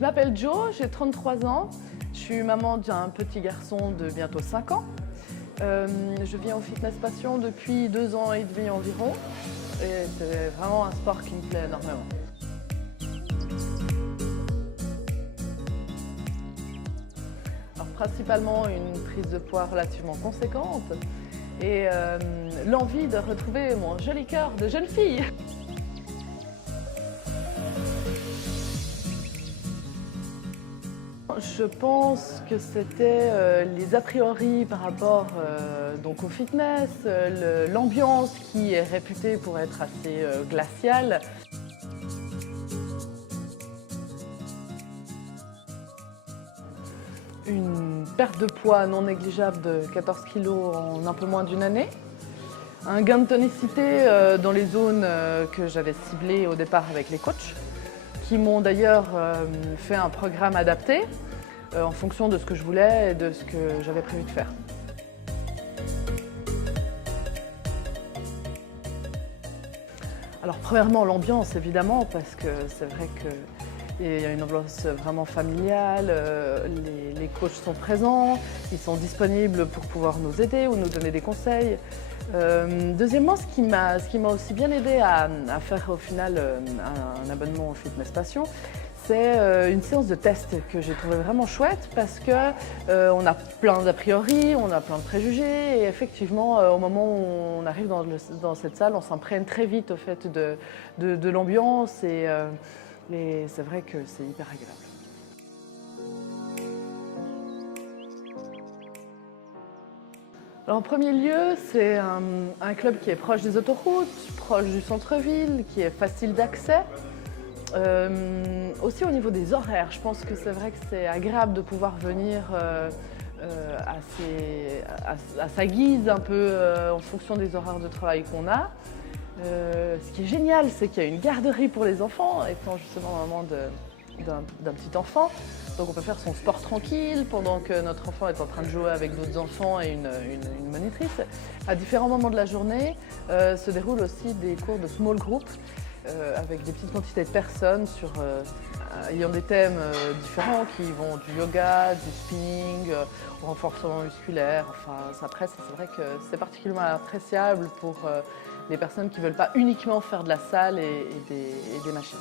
Je m'appelle Jo, j'ai 33 ans. Je suis maman d'un petit garçon de bientôt 5 ans. Je viens au Fitness Passion depuis 2 ans et demi environ. Et c'est vraiment un sport qui me plaît énormément. Alors, principalement une prise de poids relativement conséquente et l'envie de retrouver mon joli cœur de jeune fille. Je pense que c'était les a priori par rapport donc au fitness, l'ambiance qui est réputée pour être assez glaciale. Une perte de poids non négligeable de 14 kg en un peu moins d'une année. Un gain de tonicité dans les zones que j'avais ciblées au départ avec les coachs, qui m'ont d'ailleurs fait un programme adapté en fonction de ce que je voulais et de ce que j'avais prévu de faire. Alors premièrement l'ambiance évidemment, parce que c'est vrai qu'il y a une ambiance vraiment familiale, les coachs sont présents, ils sont disponibles pour pouvoir nous aider ou nous donner des conseils. Deuxièmement, ce qui m'a aussi bien aidé à faire au final un abonnement au Fitness Passion, c'est une séance de test que j'ai trouvé vraiment chouette parce qu'on a plein d'a priori, on a plein de préjugés et effectivement au moment où on arrive dans cette salle, on s'imprègne très vite au fait de l'ambiance et c'est vrai que c'est hyper agréable. Alors, en premier lieu, c'est un club qui est proche des autoroutes, proche du centre-ville, qui est facile d'accès. Aussi au niveau des horaires, je pense que c'est vrai que c'est agréable de pouvoir venir à sa guise, un peu en fonction des horaires de travail qu'on a. Ce qui est génial, c'est qu'il y a une garderie pour les enfants, étant justement maman d'un petit enfant. Donc on peut faire son sport tranquille pendant que notre enfant est en train de jouer avec d'autres enfants et une monitrice. À différents moments de la journée se déroulent aussi des cours de small group avec des petites quantités de personnes ayant des thèmes différents qui vont du yoga, du spinning, au renforcement musculaire. Enfin, après, c'est vrai que c'est particulièrement appréciable pour les personnes qui ne veulent pas uniquement faire de la salle et des machines.